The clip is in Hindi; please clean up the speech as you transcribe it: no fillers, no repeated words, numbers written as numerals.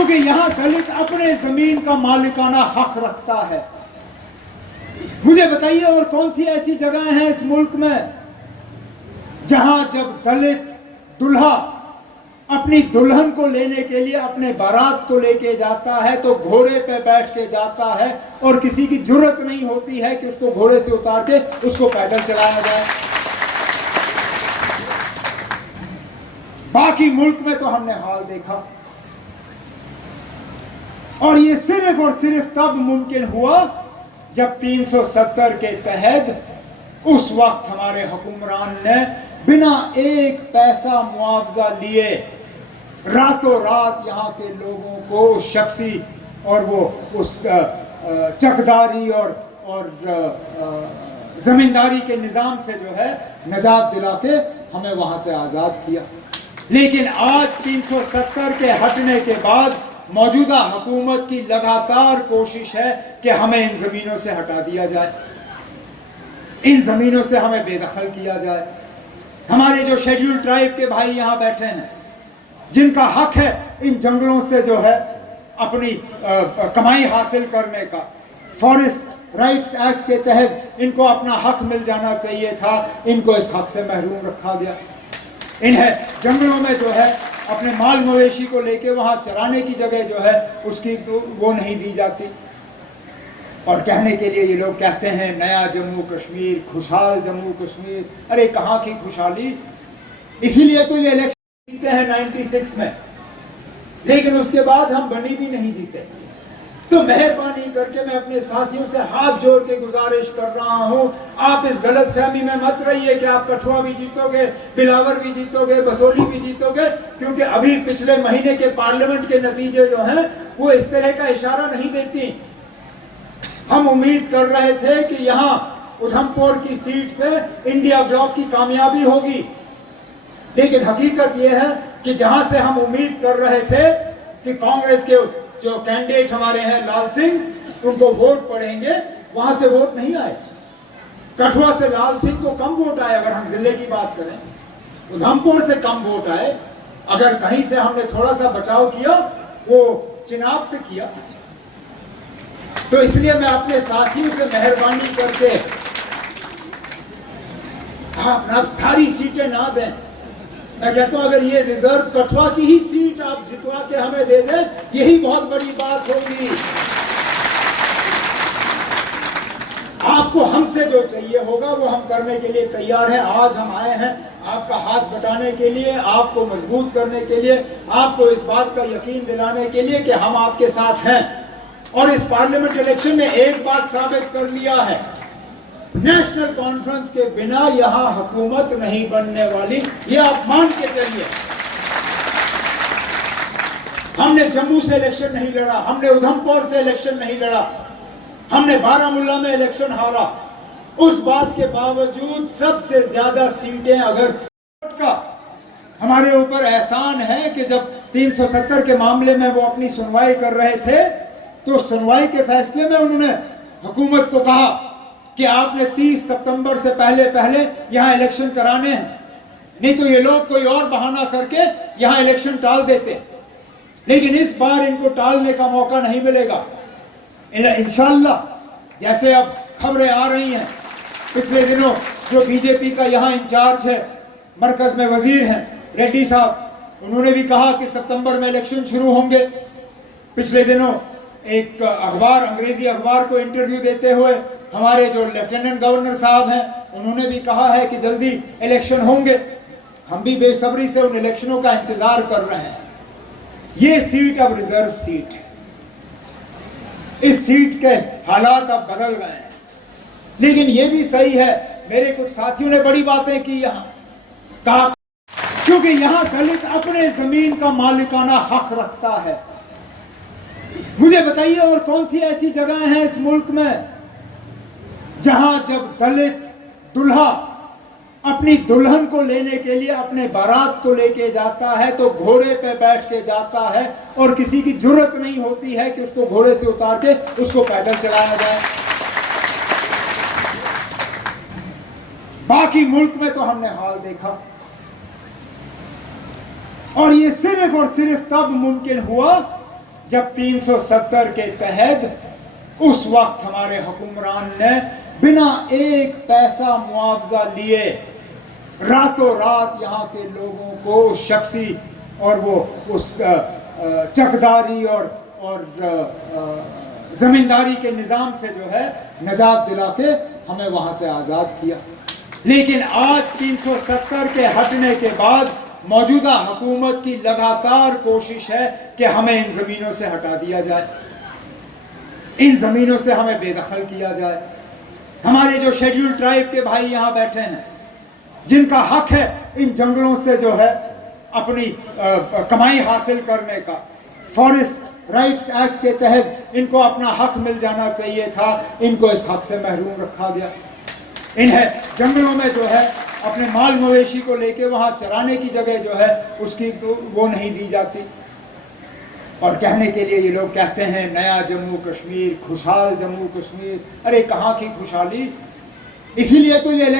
क्योंकि यहां दलित अपने जमीन का मालिकाना हक रखता है। मुझे बताइए और कौन सी ऐसी जगह हैं इस मुल्क में जहां जब दलित दूल्हा अपनी दुल्हन को लेने के लिए अपने बारात को लेके जाता है तो घोड़े पे बैठ के जाता है और किसी की जरूरत नहीं होती है कि उसको घोड़े से उतार के उसको पैदल चलाया जाए। बाकी मुल्क में तो हमने हाल देखा, और ये सिर्फ और सिर्फ तब मुमकिन हुआ जब 370 के तहत उस वक्त हमारे हुक्मरान ने बिना एक पैसा मुआवजा लिए रातों रात यहाँ के लोगों को शख्सी और वो उस चकदारी और जमींदारी के निज़ाम से जो है नजात दिला के हमें वहाँ से आज़ाद किया। लेकिन आज 370 के हटने के बाद मौजूदा हुकूमत की लगातार कोशिश है कि हमें इन ज़मीनों से हटा दिया जाए, इन ज़मीनों से हमें बेदखल किया जाए। हमारे जो शेड्यूल ट्राइब के भाई यहाँ बैठे हैं जिनका हक है इन जंगलों से जो है अपनी कमाई हासिल करने का, फॉरेस्ट राइट्स एक्ट के तहत इनको अपना हक मिल जाना चाहिए था, इनको इस हक से महरूम रखा गया। इन्हें जंगलों में जो है अपने माल मवेशी को लेके वहाँ चराने की जगह जो है उसकी वो नहीं दी जाती। और कहने के लिए ये लोग कहते हैं नया जम्मू कश्मीर, खुशहाल जम्मू कश्मीर। अरे कहाँ की खुशहाली, इसीलिए तो ये इलेक्शन जीते हैं 96 में, लेकिन उसके बाद हम बनी भी नहीं जीते। तो मेहरबानी करके मैं अपने साथियों से हाथ जोड़ के गुजारिश कर रहा हूं, आप इस गलत फहमी में मत रहिए कि आप कठुआ भी जीतोगे, बिलावर भी जीतोगे, बसोली भी जीतोगे, क्योंकि अभी पिछले महीने के पार्लियामेंट के नतीजे जो हैं वो इस तरह का इशारा नहीं देती। हम उम्मीद कर रहे थे कि यहाँ उधमपुर की सीट पे इंडिया ब्लॉक की कामयाबी होगी, लेकिन हकीकत यह है कि जहां से हम उम्मीद कर रहे थे कि कांग्रेस के जो कैंडिडेट हमारे हैं लाल सिंह उनको वोट पड़ेंगे, वहां से वोट नहीं आए। कठुआ से लाल सिंह को कम वोट आए, अगर हम जिले की बात करें, उधमपुर से कम वोट आए। अगर कहीं से हमने थोड़ा सा बचाव किया वो चिनाब से किया। तो इसलिए मैं अपने साथियों से मेहरबानी करके आप सारी सीटें ना दें। मैं कहता हूं अगर ये रिजर्व कठुआ की ही सीट आप जितवा के हमें दे दें, यही बहुत बड़ी बात होगी। आपको हमसे जो चाहिए होगा वो हम करने के लिए तैयार हैं। आज हम आए हैं आपका हाथ बटाने के लिए, आपको मजबूत करने के लिए, आपको इस बात का यकीन दिलाने के लिए कि हम आपके साथ हैं। और इस पार्लियामेंट इलेक्शन ने एक बात साबित कर लिया है, नेशनल कॉन्फ्रेंस के बिना यहां हुकूमत नहीं बनने वाली, ये आप मान के चलिए। हमने जम्मू से इलेक्शन नहीं लड़ा, हमने उधमपुर से इलेक्शन नहीं लड़ा, हमने बारामूला में इलेक्शन हारा। उस बात के बावजूद सबसे ज्यादा सीटें अगर का हमारे ऊपर एहसान है कि जब 370 के मामले में वो अपनी सुनवाई कर रहे थे तो सुनवाई के फैसले में उन्होंने हुकूमत को कहा कि आपने 30 सितंबर से पहले यहां इलेक्शन कराने हैं, नहीं तो ये लोग कोई और बहाना करके यहां इलेक्शन टाल देते। लेकिन इस बार इनको टालने का मौका नहीं मिलेगा इंशाअल्लाह। जैसे अब खबरें आ रही हैं, पिछले दिनों जो बीजेपी का यहां इंचार्ज है, मरकज में वजीर हैं रेड्डी साहब, उन्होंने भी कहा कि सितंबर में इलेक्शन शुरू होंगे। पिछले दिनों एक अखबार, अंग्रेजी अखबार को इंटरव्यू देते हुए हमारे जो लेफ्टिनेंट गवर्नर साहब हैं उन्होंने भी कहा है कि जल्दी इलेक्शन होंगे। हम भी बेसब्री से उन इलेक्शनों का इंतजार कर रहे हैं। ये सीट अब रिजर्व सीट है, इस सीट के हालात अब बदल गए हैं। लेकिन ये भी सही है, मेरे कुछ साथियों ने बड़ी बातें की यहां, कहा क्योंकि यहां दलित अपने जमीन का मालिकाना हक रखता है। मुझे बताइए और कौन सी ऐसी जगह हैं इस मुल्क में जहां जब दलित दूल्हा अपनी दुल्हन को लेने के लिए अपने बारात को लेके जाता है तो घोड़े पे बैठ के जाता है और किसी की जरूरत नहीं होती है कि उसको घोड़े से उतार के उसको पैदल चलाया जाए। बाकी मुल्क में तो हमने हाल देखा, और ये सिर्फ और सिर्फ तब मुमकिन हुआ जब 370 के तहत उस वक्त हमारे हुक्मरान ने बिना एक पैसा मुआवजा लिए रातों रात यहाँ के लोगों को शख्सी और वो उस चकदारी और जमींदारी के निज़ाम से जो है नजात दिला के हमें वहाँ से आज़ाद किया। लेकिन आज 370 के हटने के बाद मौजूदा हुकूमत की लगातार कोशिश है कि हमें इन ज़मीनों से हटा दिया जाए, इन ज़मीनों से हमें बेदखल किया जाए। हमारे जो शेड्यूल ट्राइब के भाई यहाँ बैठे हैं, जिनका हक है इन जंगलों से जो है अपनी कमाई हासिल करने का, फॉरेस्ट राइट्स एक्ट के तहत इनको अपना हक मिल जाना चाहिए था, इनको इस हक से महरूम रखा गया। इन्हें जंगलों में जो है अपने माल मवेशी को लेके वहाँ चराने की जगह जो है उसकी वो नहीं दी जाती। और कहने के लिए ये लोग कहते हैं नया जम्मू कश्मीर, खुशहाल जम्मू कश्मीर। अरे कहाँ की खुशहाली, इसीलिए तो ये इलेक्शन